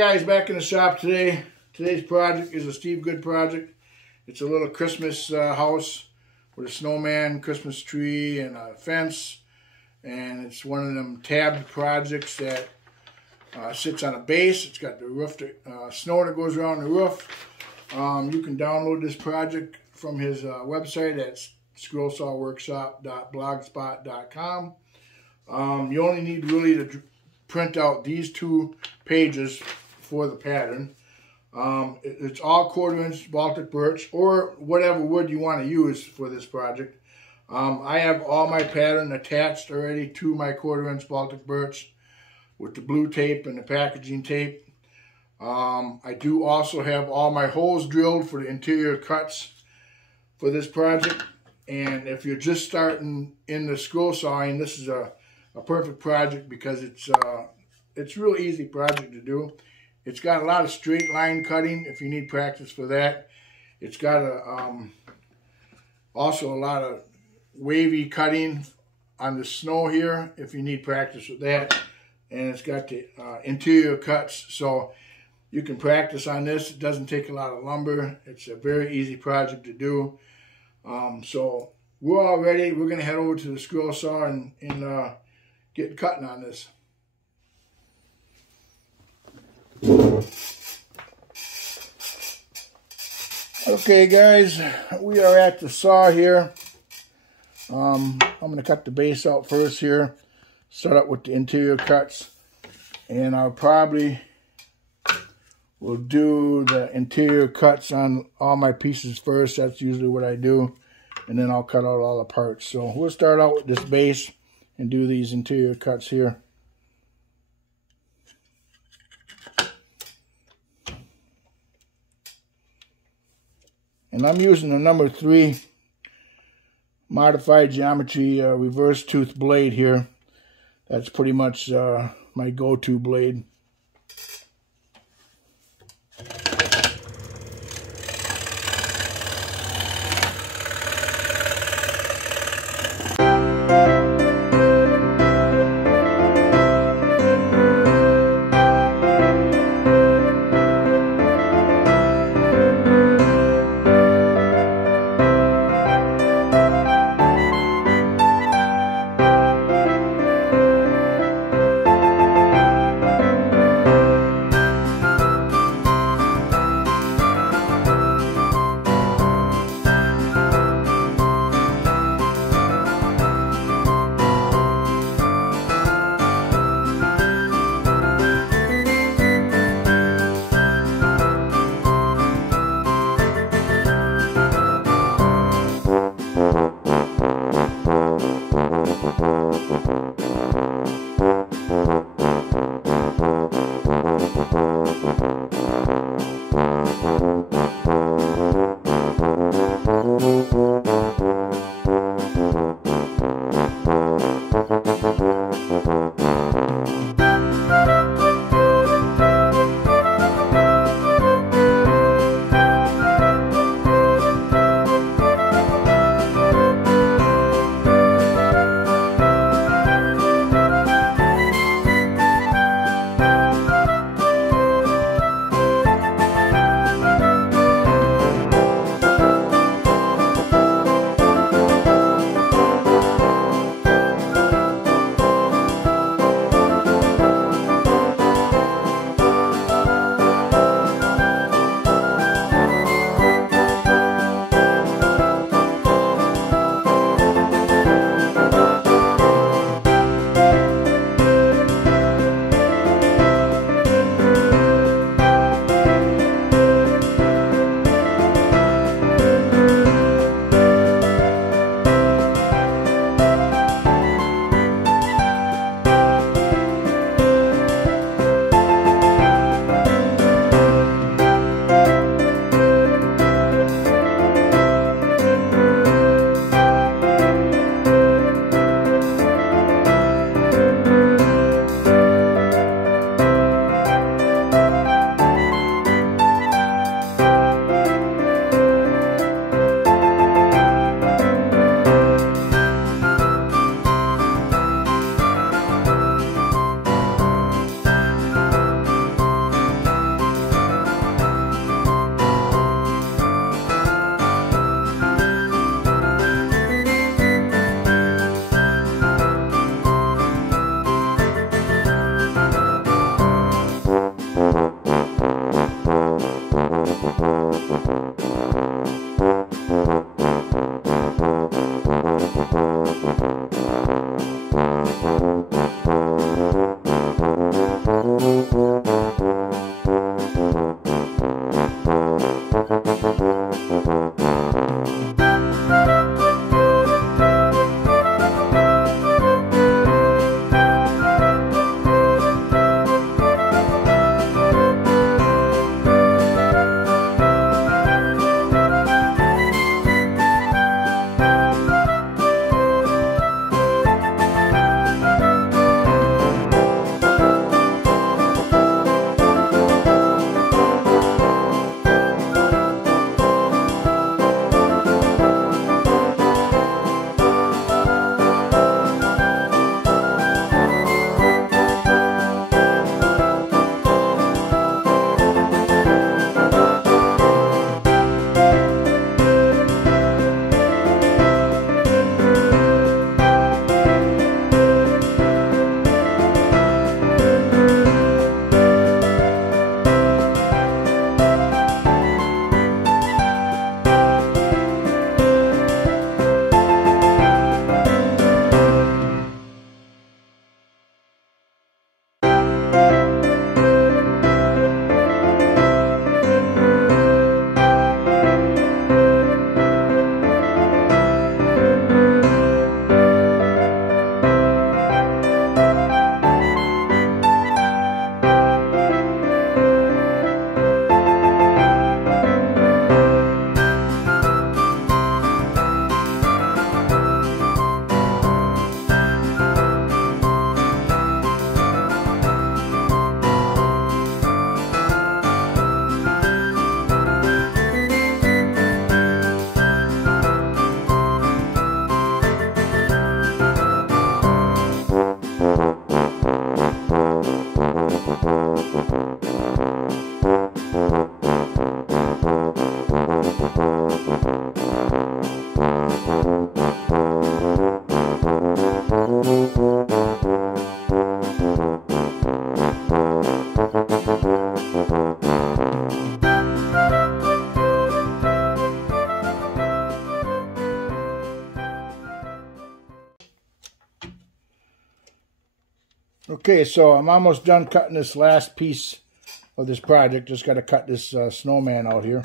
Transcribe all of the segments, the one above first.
Guys, back in the shop today. Today's project is a Steve Good project. It's a little Christmas house with a snowman, Christmas tree, and a fence. And it's one of them tabbed projects that sits on a base. It's got the roof, snow that goes around the roof. You can download this project from his website at scrollsawworkshop.blogspot.com. You only need really to print out these 2 pages for the pattern. It's all 1/4" Baltic birch or whatever wood you want to use for this project. I have all my pattern attached already to my 1/4" Baltic birch with the blue tape and the packaging tape. I do also have all my holes drilled for the interior cuts for this project. And if you're just starting in the scroll sawing, this is a perfect project because it's a real easy project to do. It's got a lot of straight line cutting if you need practice for that. It's got also a lot of wavy cutting on the snow here if you need practice with that. And it's got the interior cuts, so you can practice on this. It doesn't take a lot of lumber. It's a very easy project to do. So we're all ready. We're going to head over to the scroll saw and get cutting on this. Okay guys, we are at the saw here. I'm going to cut the base out first here, start up with the interior cuts, and I'll probably will do the interior cuts on all my pieces first. That's usually what I do, and then I'll cut out all the parts. So we'll start out with this base and do these interior cuts here. And I'm using the number 3 modified geometry reverse tooth blade here. That's pretty much my go-to blade. Okay, so I'm almost done cutting this last piece of this project. Just got to cut this snowman out here.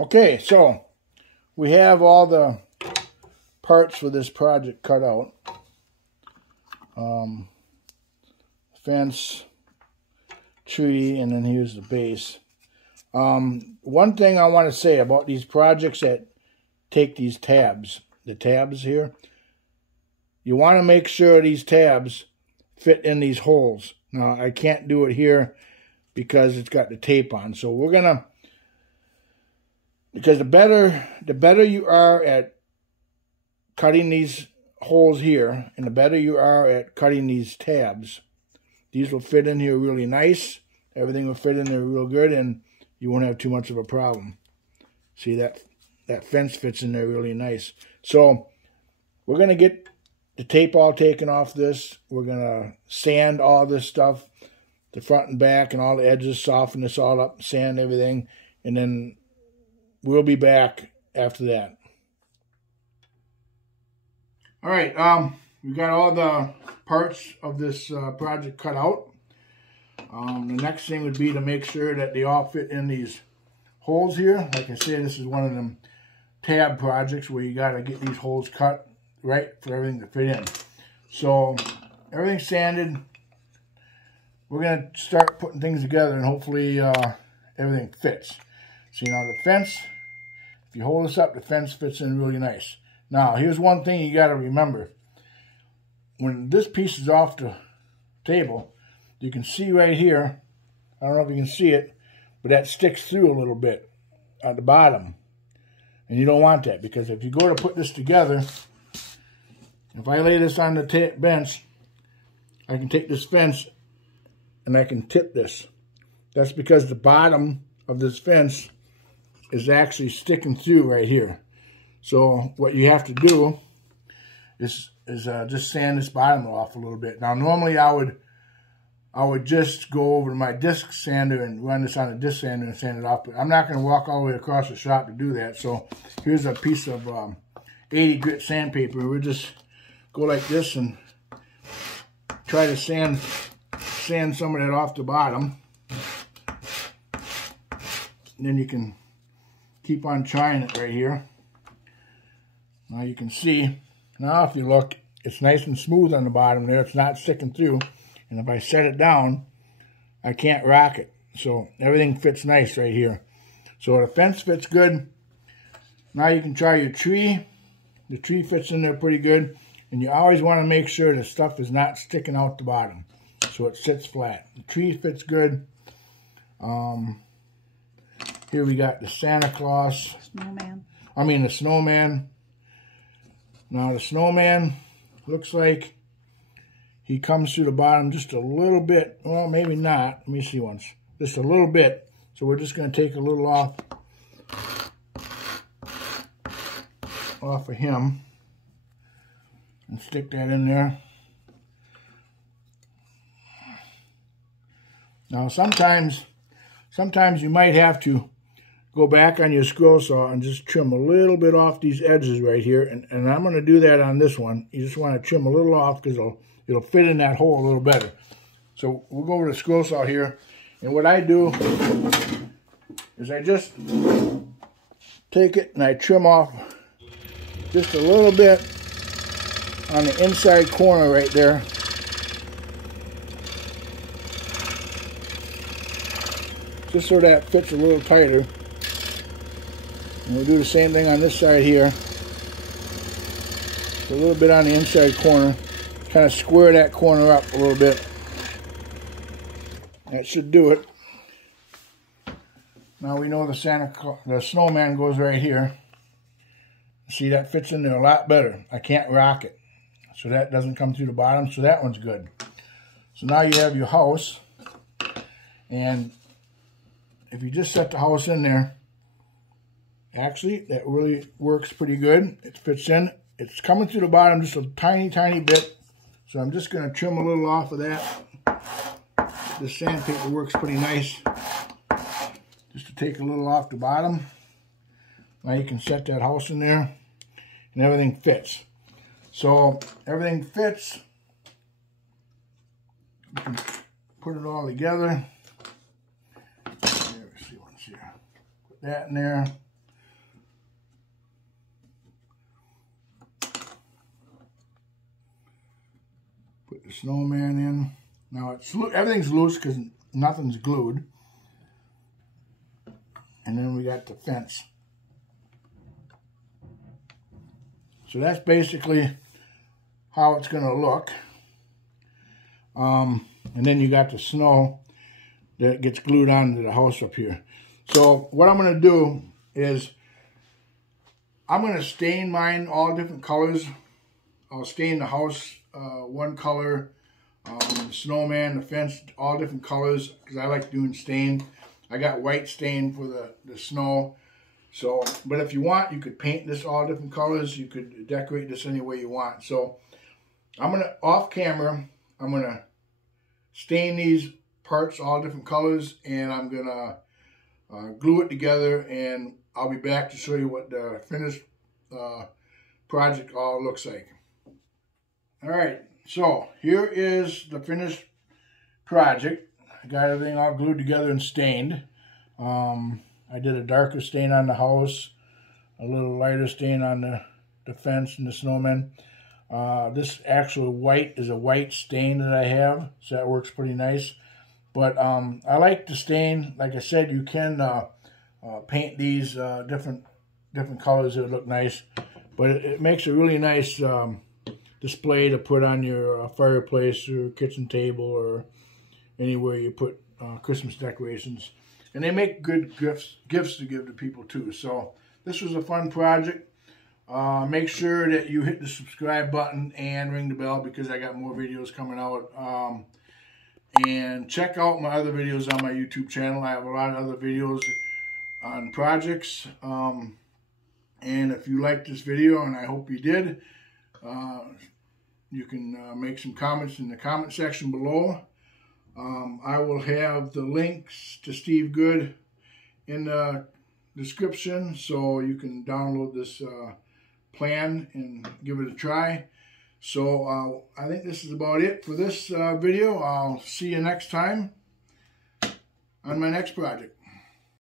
Okay, so we have all the parts for this project cut out. Fence, tree, and then here's the base. One thing I want to say about these projects that take these tabs, the tabs here, you want to make sure these tabs fit in these holes. Now, I can't do it here because it's got the tape on, so we're going to, because the better you are at cutting these holes here, and the better you are at cutting these tabs, these will fit in here really nice. Everything will fit in there real good, and you won't have too much of a problem. See, that fence fits in there really nice. So we're going to get the tape all taken off this. We're going to sand all this stuff, the front and back and all the edges, soften this all up, sand everything, and then we'll be back after that. All right, we got all the parts of this project cut out. The next thing would be to make sure that they all fit in these holes here. Like I said, this is one of them tab projects where you got to get these holes cut right for everything to fit in. So everything's sanded. We're going to start putting things together, and hopefully everything fits. See, now the fence, if you hold this up, the fence fits in really nice. Now, here's one thing you got to remember. When this piece is off the table, you can see right here, I don't know if you can see it, but that sticks through a little bit at the bottom. And you don't want that, because if you go to put this together, if I lay this on the bench, I can take this fence and I can tip this. That's because the bottom of this fence is actually sticking through right here. So what you have to do is just sand this bottom off a little bit. Now normally I would just go over to my disc sander and run this on a disc sander and sand it off, but I'm not going to walk all the way across the shop to do that. So here's a piece of 80 grit sandpaper. We'll just go like this and try to sand some of that off the bottom. And then you can keep on trying it right here. Now you can see, now if you look, it's nice and smooth on the bottom there. It's not sticking through. And if I set it down, I can't rock it. So everything fits nice right here. So the fence fits good. Now you can try your tree. The tree fits in there pretty good. And you always want to make sure the stuff is not sticking out the bottom, so it sits flat. The tree fits good. Here we got the Santa Claus. The snowman. Now the snowman looks like he comes through the bottom just a little bit. Well, maybe not. Let me see once. Just a little bit. So we're just going to take a little off of him and stick that in there. Now sometimes you might have to go back on your scroll saw and just trim a little bit off these edges right here, and I'm going to do that on this one. You just want to trim a little off because it'll fit in that hole a little better. So we'll go over to the scroll saw here, and what I do is I just take it and I trim off just a little bit on the inside corner right there. Just so that fits a little tighter. And we'll do the same thing on this side here. A little bit on the inside corner. Kind of square that corner up a little bit. That should do it. Now we know the snowman goes right here. See, that fits in there a lot better. I can't rock it. So that doesn't come through the bottom, so that one's good. So now you have your house. And if you just set the house in there, actually, that really works pretty good. It fits in. It's coming through the bottom just a tiny, tiny bit. So I'm just going to trim a little off of that. This sandpaper works pretty nice. Just to take a little off the bottom. Now you can set that house in there. And everything fits. So everything fits. You can put it all together. Let's see what's here. Put that in there. Put the snowman in. Now everything's loose because nothing's glued. And then we got the fence. So that's basically how it's going to look. And then you got the snow that gets glued onto the house up here. So what I'm going to do is I'm going to stain mine all different colors. I'll stain the house one color, the snowman, the fence, all different colors because I like doing stain. I got white stain for the snow. So, but if you want, you could paint this all different colors. You could decorate this any way you want. So, I'm going to, off camera, I'm going to stain these parts all different colors. And I'm going to glue it together. And I'll be back to show you what the finished project all looks like. Alright, so here is the finished project. I got everything all glued together and stained. I did a darker stain on the house, a little lighter stain on the fence and the snowman. This actual white is a white stain that I have, so that works pretty nice. But I like the stain. Like I said, you can paint these different colors that look nice. But it makes a really nice display to put on your fireplace or kitchen table or anywhere you put Christmas decorations. And they make good gifts to give to people too. So this was a fun project. Make sure that you hit the subscribe button and ring the bell because I got more videos coming out. And check out my other videos on my YouTube channel. I have a lot of other videos on projects. And if you liked this video, and I hope you did, you can make some comments in the comment section below. I will have the links to Steve Good in the description so you can download this plan and give it a try. So I think this is about it for this video. I'll see you next time on my next project.